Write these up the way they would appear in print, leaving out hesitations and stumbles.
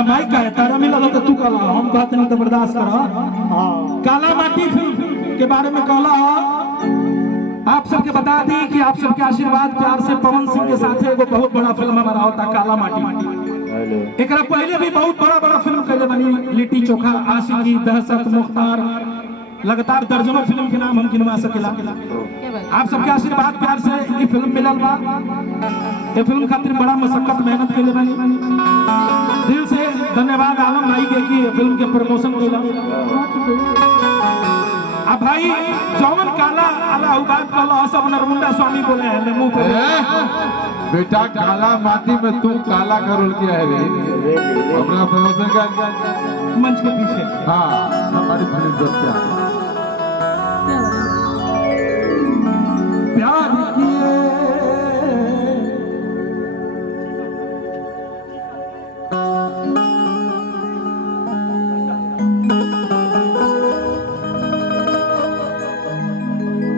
ना माइक का है तारा मिला तो तू काला हम कहते नहीं तो बर्दाश्त करो। काला माटी फिल्म के बारे में कहला आप सबके बता दी कि आप सबके आशीर्वाद प्यार से पवन सिंह के साथ एगो बहुत बड़ा फिल्म हमारा होता काला माटी। एक पहले भी बहुत बड़ा बड़ा फिल्म कैले बनी लिट्टी चोखा आशिकी दहशत मुख्तार लगातार दर्जनों फिल्म के नाम हम गिनवा सकेला। आप सबके आशीर्वाद प्यार से ये फिल्म मिलल बा। ये फिल्म खातिर बड़ा मशक्कत मेहनत कैले बनी। दिल से धन्यवाद आलम भाई के कि फिल्म के प्रमोशन कैला। अब भाई जौन काला आला बात कहला सब नरमुंडा स्वामी बोले हैं मैं मुंह पे बेटा काला माटी में तू काला का रोल किया है रे अपना प्रमोशन का मंच के पीछे। हाँ हमारी फिल्म जोड़ते हैं प्यार किए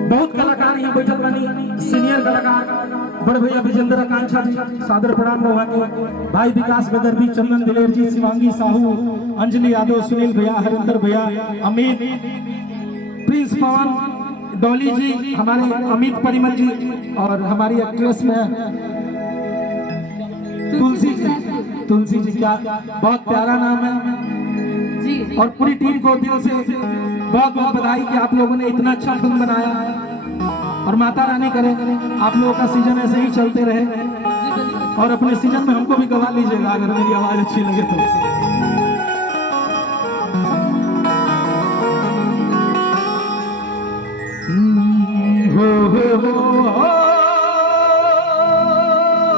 बहुत कलाकार यहाँ बैठल बनी सीनियर कलाकार बड़े भैया विजेंद्र आकांक्षा जी सादर प्रणाम होगा के भाई विकास बेदर्दी चंदन दिलेर जी शिवांगी साहू अंजलि यादव सुनील भैया हरिंदर भैया अमित प्रिंस पवन डॉली जी हमारे अमित परिमल जी और हमारी एक्ट्रेस में तुलसी जी क्या बहुत प्यारा नाम है और पूरी टीम को दिल से बहुत बहुत बधाई कि आप लोगों ने इतना अच्छा फिल्म बनाया और माता रानी करे आप लोगों का सीजन ऐसे ही चलते रहे और अपने सीजन में हमको भी गवा लीजिएगा अगर मेरी आवाज अच्छी लगे तो। हो